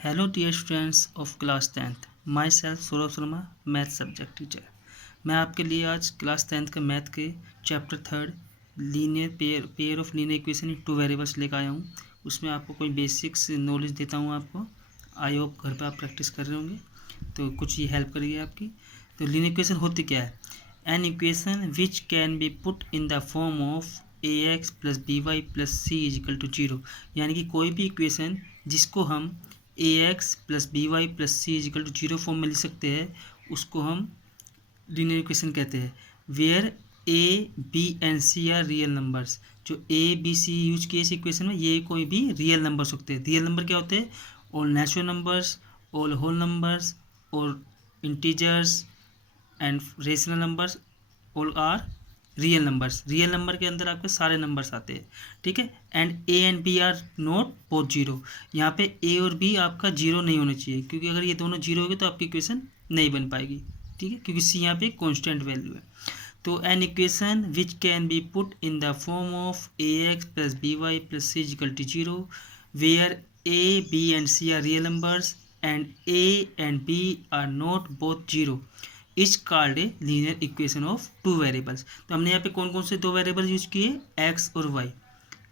Hello dear students of class 10th, myself Saurabh Sharma, math subject teacher. मैं आपके लिए आज क्लास 10th के मैथ के chapter 3 linear pair of linear equation in two variables लेकर आया हूँ। उसमें आपको कोई बेसिक्स नॉलेज देता हूँ आपको। आई होप घर पे आप प्रैक्टिस कर रहे होंगे तो कुछ ये हेल्प करेगी आपकी। तो लीनियर इक्वेशन होती क्या है? An equation which can be put in the form of A X plus B Y plus C is equal to zero. यानी कि कोई भी इक्वेशन जिसको हम A X plus B Y plus C is equal to zero form में लिख सकते हैं, उसको हम लीनियर इक्वेशन कहते हैं। Where A B and C are real numbers. जो ए बी सी यूज किए इस इक्वेशन में, ये कोई भी रियल नंबर्स होते हैं। रियल नंबर क्या होते हैं? All natural numbers, all whole numbers, और integers and rational numbers, all are real numbers. Real number के अंदर आपके सारे नंबर्स आते हैं, ठीक है। And A and B are not both zero. यहाँ पे ए और बी आपका जीरो नहीं होना चाहिए, क्योंकि अगर ये दोनों जीरो हो गए तो आपकी इक्वेशन नहीं बन पाएगी, ठीक है, क्योंकि सी यहाँ पे कॉन्स्टेंट वैल्यू है। तो an equation which can be put in the form of A X plus B Y plus C equal to zero, where A B and C are real numbers and A and B are not both zero is called a linear equation of two variables. तो हमने यहाँ पे कौन कौन से दो variable use किए? X और वाई,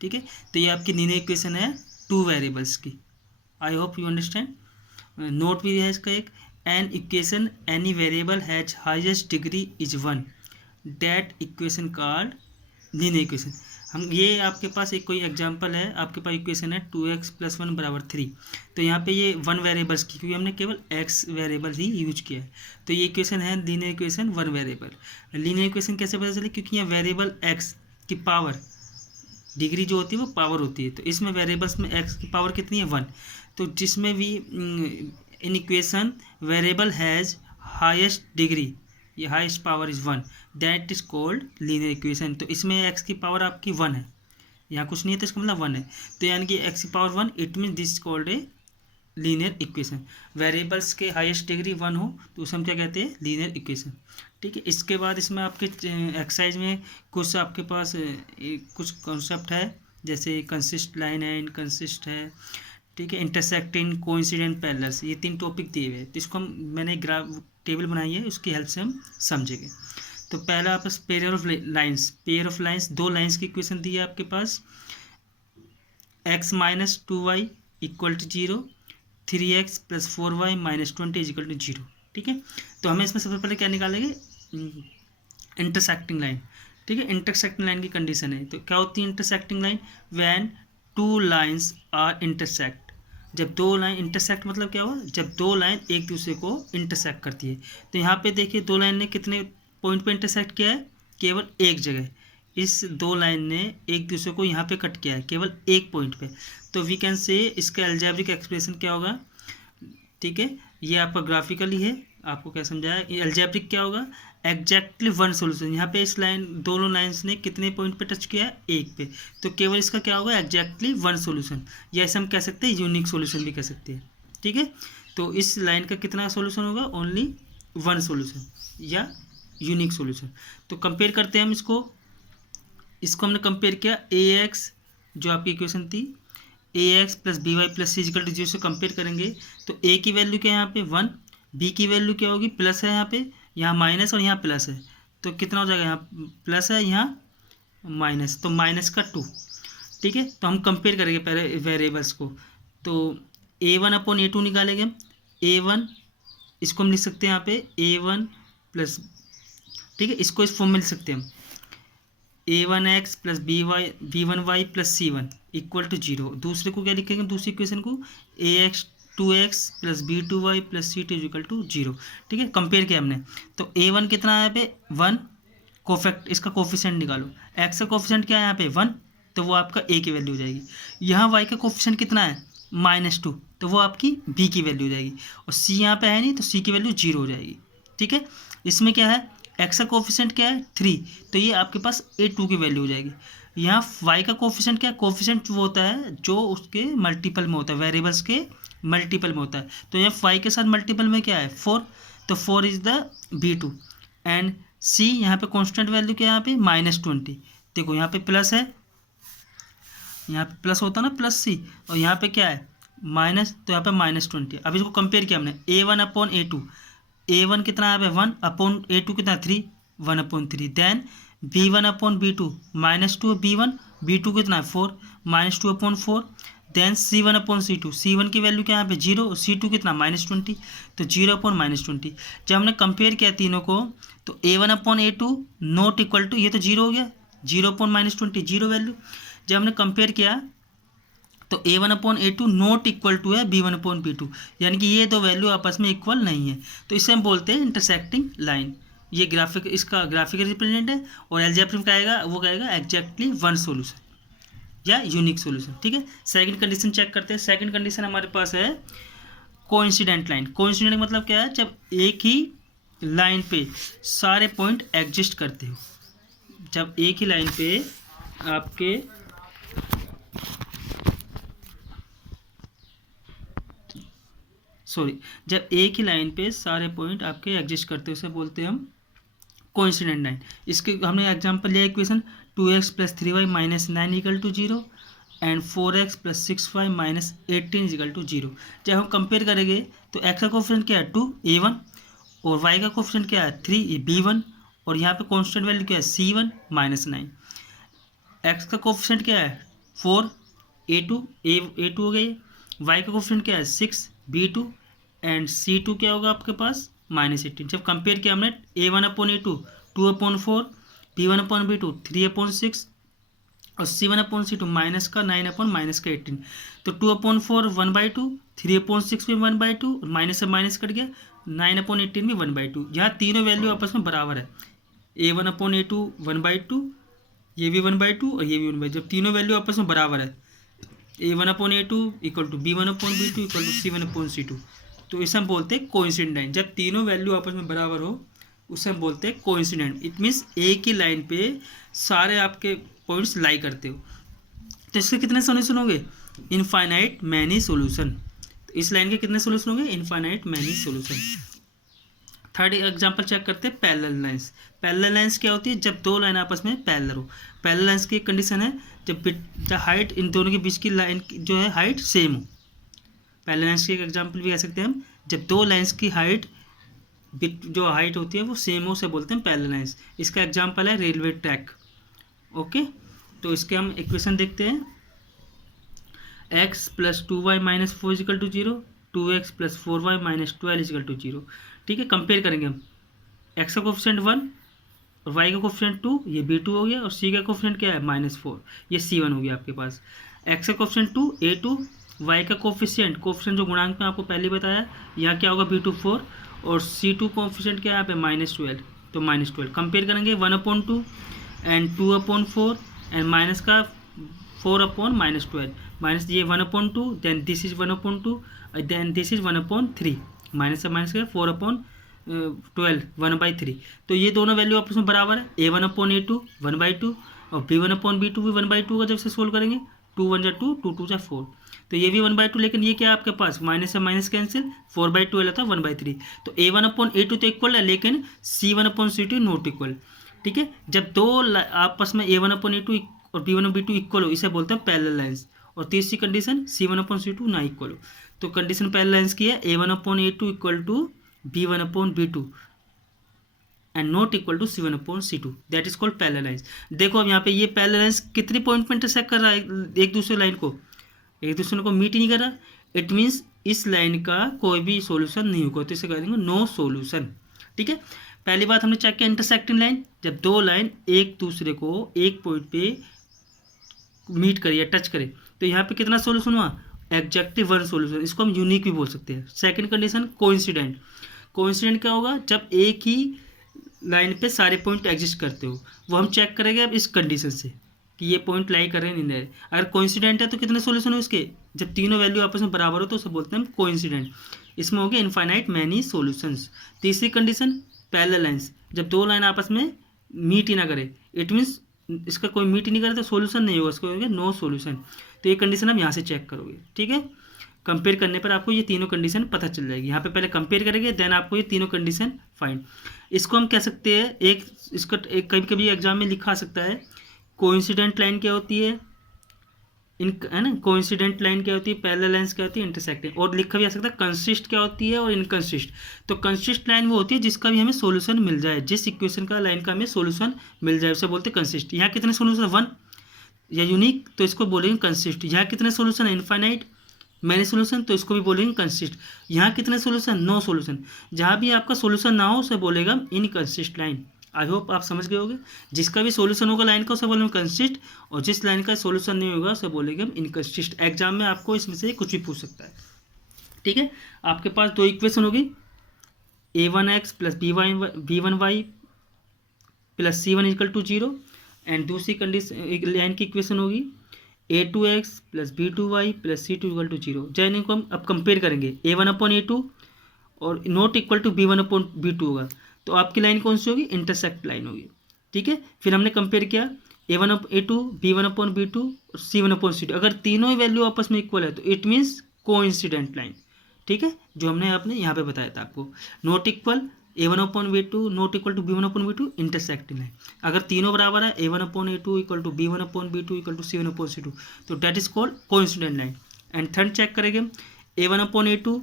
ठीक है। तो ये आपकी लीनियर इक्वेशन है टू वेरिएबल्स की। I hope you understand. Note भी है इसका एक, an equation any variable has highest degree is one, that equation called linear equation. हम ये आपके पास एक कोई एग्जांपल है, आपके पास इक्वेशन है 2x + 1 = 3। तो यहाँ पे ये वन वेरिएबल्स की, क्योंकि हमने केवल x वेरिएबल ही यूज किया है, तो ये इक्वेशन है linear equation one variable. Linear equation कैसे पता चले? क्योंकि यहाँ वेरिएबल x की पावर, डिग्री जो होती है वो पावर होती है, तो इसमें वेरिएबल्स में x की पावर कितनी है? 1। तो जिसमें भी in equation variable has highest degree, ये highest power is 1, that is called linear equation. तो इसमें x की पावर आपकी 1 है, यहाँ कुछ नहीं है तो इसका मतलब 1 है। तो यानी कि x की power 1, it mean this called a linear equation. Variables के हाईएस्ट डिग्री 1 हो तो उसे हम क्या कहते हैं? लीनियर इक्वेशन, ठीक है। इसके बाद इसमें आपके एक्सरसाइज में कुछ आपके पास कुछ कॉन्सेप्ट है, जैसे कंसिस्ट लाइन है, इनकंसिस्ट है, ठीक है, इंटरसेक्टिंग, कोइंसिडेंट, पैरेलल्स, ये 3 टॉपिक दिए हुए हैं। तो इसको मैंने ग्राफ टेबल बनाई है, उसकी हेल्प से हम समझेंगे। तो पहला आपस pair of lines, pair of lines, दो लाइंस की इक्वेशन दी है आपके पास। x - 2y = 0, 3x + 4y - 20 = 0, ठीक है। तो हमें इसमें सबसे पहले क्या निकालेंगे? इंटरसेक्टिंग लाइन, ठीक है। इंटरसेक्टिंग लाइन की कंडीशन है, तो क्या होती है intersecting line? When two lines are intersect. जब दो लाइन इंटरसेक्ट मतलब क्या हुआ? जब दो लाइन एक दूसरे को इंटरसेक्ट करती है। तो यहाँ पे देखिए दो लाइन ने कितने पॉइंट पे इंटरसेक्ट किया है? केवल एक जगह। इस दो लाइन ने एक दूसरे को यहाँ पे कट किया है केवल एक पॉइंट पे। तो वी कैन से इसका अलजेब्रिक एक्सप्रेशन क्या होगा, ठीक है। ये आपका ग्राफिकली है, आपको क्या समझाया। ये अलजेब्रिक क्या होगा? Exactly one solution. यहाँ पे इस लाइन, दोनों लाइंस ने कितने पॉइंट पे टच किया है? एक पे। तो केवल इसका क्या होगा? एग्जैक्टली वन सोल्यूशन, या ऐसे हम कह सकते हैं यूनिक सोल्यूशन भी कह सकते हैं, ठीक है। तो इस लाइन का कितना सोल्यूशन होगा? ओनली वन सोल्यूशन या यूनिक सोल्यूशन। तो कंपेयर करते हैं हम इसको हमने कंपेयर किया ए एक्स, जो आपकी इक्वेशन थी, A X plus B Y plus C equal to 0 से कंपेयर करेंगे। तो ए की वैल्यू क्या है यहाँ पे? 1। बी की वैल्यू क्या होगी? प्लस है, यहाँ पे, यहाँ माइनस और यहाँ प्लस है, तो कितना हो जाएगा? यहाँ प्लस है, यहाँ माइनस, तो माइनस का 2, ठीक है। तो हम कंपेयर करेंगे पहले वेरिएबल्स को। तो a1/a2 निकालेंगे। a1 इसको हम लिख सकते हैं यहाँ पे a1 प्लस, ठीक है, इसको इस फॉर्म में लिख सकते हैं हम a1x plus b1y plus c1 = 0। दूसरे को क्या लिखेंगे? दूसरी इक्वेशन को ax2x plus b2y plus c2 = 0, ठीक है। कंपेयर किया हमने, तो a1 कितना है यहाँ पे? 1। कोफैक्ट, इसका कोफिशिएंट निकालो। x का कोफिशिएंट क्या है यहाँ पे? 1, तो वो आपका a की वैल्यू हो जाएगी। यहाँ y का कोफिशिएंट कितना है? -2, तो वो आपकी b की वैल्यू हो जाएगी। और c यहाँ पे है नहीं, तो c की वैल्यू 0 हो जाएगी, ठीक है। इसमें क्या है? x का कोफिशिएंट क्या है? 3, तो ये आपके पास a2 की वैल्यू हो जाएगी। यहाँ y का कोफिशिएंट क्या है? कोफिशिएंट वो होता है जो उसके मल्टीपल में होता है, वेरिएबल्स के मल्टीपल में होता है। तो यहाँ y के साथ मल्टीपल में क्या है? 4, तो 4 is the b2। And c यहाँ पे कांस्टेंट वैल्यू क्या है? यहाँ पे -20। देखो यहाँ पे प्लस है, यहाँ पे प्लस होता है ना, प्लस c, और यहाँ पे क्या है? माइनस, तो यहाँ पे -20। अब इसको कंपेयर किया हमने A1/A2, A1 कितना यहाँ पे 1/A2 कितना 3, 1/3। देन B1/B2 -2 B1, B2 कितना 4, -2/4। देन C1/C2, C1 की वैल्यू क्या यहाँ पे 0, C2 कितना -20, तो 0/-20। जब हमने कंपेयर किया तीनों को तो A1/A2 नॉट इक्वल टू, ये तो 0 हो गया, 0/-20 जीरो वैल्यू। जब हमने कंपेयर किया तो A1/A2 नॉट इक्वल टू है B1/B2, यानी कि ये दो वैल्यू आपस में इक्वल नहीं है, तो इसे हम बोलते हैं इंटरसेक्टिंग लाइन। ये ग्राफिक, इसका ग्राफिकल रिप्रेजेंट है, और एल्जेब्रिक में क्या आएगा, वो कहेगा एग्जैक्टली वन सॉल्यूशन या यूनिक सॉल्यूशन। ठीक है, सेकंड कंडीशन चेक करते हैं। सेकंड कंडीशन हमारे पास है कोइंसिडेंट लाइन। कोइंसिडेंट मतलब क्या है, जब एक ही लाइन पे सारे पॉइंट एग्जिस्ट करते हो, जब एक ही लाइन पे आपके जब एक ही लाइन पे सारे पॉइंट आपके एग्जिस्ट करते हो, उसे बोलते हैं हम कोइंसिडेंट लाइन। इसके हमने एग्जांपल लिया equation 2x + 3y - 9 = 0 and 4x + 6y - 18 = 0। जब हम कंपेयर करेंगे तो x का कोफिशिएंट क्या है 2 A1, और y का कोफिशिएंट क्या है 3 B1, और यहाँ पे कांस्टेंट वैल्यू क्या है C1 - 9। x का कोफिशिएंट क्या है 4 A2 हो गई, y का कोफिशिएंट क्या है 6 B2, एंड C2 क्या होगा आपके पास -18। जब कंपेयर किया हमने A1/A2 2/4, B1/B2 3/6, और C1/C2 माइनस का 9/-18, तो 2/4 1/2, 3/6 भी 1/2, माइनस से माइनस कट गया, 9/18 भी 1/2। यहाँ तीनों वैल्यू आपस में बराबर है, A1/A2 1/2, ये भी 1/2 और ये भी 1/2। जब तीनों वैल्यू आपस में बराबर है, A1/A2 = B1/B2 = C1/C2, तो इसे हम बोलते हैं कोइंसिडेंट लाइन। जब तीनों वैल्यू आपस में बराबर हो उसे हम बोलते हैं कोइंसिडेंट। इट मीन्स एक ही लाइन पे सारे आपके पॉइंट्स लाई करते हो। तो इसके कितने सॉल्यूशन होंगे, इनफाइनाइट मैनी सॉल्यूशन। तो इस लाइन के कितने सॉल्यूशन होंगे, infinite many solution. Third example check करते हैं पैरेलल लाइंस। पैरेलल लाइंस क्या होती है, जब दो लाइन आपस में पैरेलल हो। पैरेलल लाइंस की कंडीशन है जब हाइट इन दोनों के बीच की लाइन जो है हाइट सेम हो। पैरेलल लाइंस की एक एग्जांपल भी कह सकते हैं हम, जब दो लाइंस की हाइट जो हाइट होती है वो सेम हो, उसे बोलते हैं पैरेलल लाइंस। इसका एग्जांपल है रेलवे ट्रैक। ओके, तो इसके हम इक्वेशन देखते हैं, x + 2y - 4 = 0, 2x + 4y - 12 = 0। ठीक है, कंपेयर करेंगे हम, x का कोफिशिएंट 1 और y का कोफिशिएंट 2, ये B2 हो गया, और c का कोफिशिएंट क्या है -4, ये C1 हो गया आपके पास। x का कोफिशिएंट 2 A2, y का कोफिशिएंट जो गुणांक में आपको पहले बताया, यहाँ क्या होगा B2 4, और C2 कोफिशिएंट क्या है यहाँ पे -12, तो -12। कंपेयर करेंगे 1/2 एंड 2/4 एंड माइनस का 4/-12, माइनस ये 1/2, then this is 1/2, then this is 1/3, minus से माइनस का 4/12 1/3। तो ये दोनों वैल्यू आपस में बराबर है, A1/A2 1/2 और B1/B2 भी 1/2 का जब से सोल्व करेंगे, 2 1 = 2, 2 2 = 4, तो ये भी 1/2, लेकिन ये क्या है आपके पास माइनस से माइनस कैंसिल, 4/12 था 1/3। तो A1/A2 तो इक्वल है, लेकिन C1/C2 नॉट इक्वल। ठीक है, जब दो आपस में A1/A2 और B1/B2 इक्वल हो, इसे बोलते हैं पैरेलल लाइंस। और तीसरी कंडीशन C1/C2 ना इक्वल हो। तो कंडीशन पैरेलल लाइंस की है, A1/A2 = B1/B2 and not equal to C1/C2, that is called parallel lines. देखो अब यहाँ पे ये पैरेलल लाइंस कितनी पॉइंट में इंटरसेक्ट कर रहा है, एक दूसरे लाइन को, एक दूसरे को मीट ही नहीं कर रहा। इट मीन्स इस लाइन का कोई भी सॉल्यूशन नहीं होगा, तो इसे कह देंगे नो सॉल्यूशन। ठीक है, पहली बात हमने चेक किया इंटरसेक्टिंग लाइन, जब दो लाइन एक दूसरे को एक पॉइंट पे मीट करे या टच करे, तो यहाँ पे कितना सॉल्यूशन हुआ, एग्जैक्टली वन सॉल्यूशन। इसको हम यूनिक भी बोल सकते हैं। Second condition coincident. कोइंसिडेंट क्या होगा, जब एक ही लाइन पे सारे पॉइंट एग्जिस्ट करते हो, वो हम चेक करेंगे अब इस कंडीशन से कि ये पॉइंट लाई कर रहे हैं नहीं रहे। अगर कोइंसिडेंट है तो कितने सॉल्यूशन हो इसके, जब तीनों वैल्यू आपस में बराबर हो तो उसे बोलते हैं कोइंसिडेंट। इसमें हो गया इनफाइनाइट मैनी सॉल्यूशंस। तीसरी कंडीशन पैरेलल लाइंस, जब दो लाइन आपस में मीट ही ना करे, इट मीन्स इसका कोई मीट ही नहीं करे तो सॉल्यूशन नहीं होगा, इसको होगा नो सॉल्यूशन। तो ये कंडीशन हम यहाँ से चेक करोगे। ठीक है, कंपेयर करने पर आपको ये तीनों कंडीशन पता चल जाएगी। यहाँ पे पहले कंपेयर करेंगे, देन आपको ये तीनों कंडीशन फाइंड। इसको हम कह सकते हैं इसका एक कभी कभी एग्जाम में लिखा आ सकता है, कोइंसिडेंट लाइन क्या होती है, है ना, कोइंसिडेंट लाइन क्या होती है, पैरेलल लाइंस क्या होती है, इंटरसेक्टिंग। और लिखा भी आ सकता है कंसिस्ट क्या होती है और इनकंसिस्ट। तो कंसिस्ट लाइन वो होती है जिसका भी हमें सोल्यूशन मिल जाए, जिस इक्वेशन का लाइन का हमें सोल्यूशन मिल जाए उसे बोलते हैं कंसिस्ट। यहाँ कितने सोल्यूशन, 1 या यूनिक, तो इसको बोलेंगे कंसिस्ट। यहाँ कितने सोल्यूशन है, इनफाइनाइट, मैनी सोल्यूशन, तो इसको भी बोलेंगे कंसिस्ट। यहाँ कितने सोल्यूशन, नो सोल्यूशन। जहाँ भी आपका सोल्यूशन ना हो उसे बोलेगा इनकंसिस्ट लाइन। आई होप आप समझ गए होंगे। जिसका भी सोल्यूशन होगा लाइन का उसे बोलेंगे कंसिस्ट, और जिस लाइन का सोल्यूशन नहीं होगा उसे बोलेंगे हम इनकंसिस्ट। एग्जाम में आपको इसमें से कुछ भी पूछ सकता है। ठीक है, आपके पास दो इक्वेशन होगी, a1x plus b1y plus c1 equal to 0, and दूसरी कंडीशन लाइन की इक्वेशन होगी a2x plus b2y plus c2 equal to 0। Then इनको हम अब कंपेयर करेंगे, a1/a2 और नॉट इक्वल टू b1/b2 होगा, तो आपकी लाइन कौन सी होगी, इंटरसेक्ट लाइन होगी। ठीक है, फिर हमने कंपेयर किया a1/a2, b1/b2 और c1/c2। अगर तीनों ही वैल्यू आपस में इक्वल है तो इट मीन्स कोइंसिडेंट लाइन। ठीक है, जो हमने आपने यहाँ पे बताया था आपको, not equal a1/b2 not equal to b1/b2 intersecting line. अगर तीनों बराबर है a1/a2 equal to b1/b2 equal to c1/c2, तो that is called coincident line. And third check करेंगे, a1/a2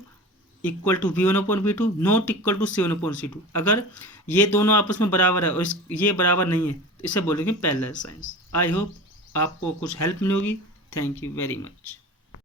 equal to b1/b2 not equal to c1/c2। अगर ये दोनों आपस में बराबर है और ये बराबर नहीं है तो इसे बोलेंगे पैरेलल साइंस। आई होप आपको कुछ हेल्प मिली होगी। Thank you very much.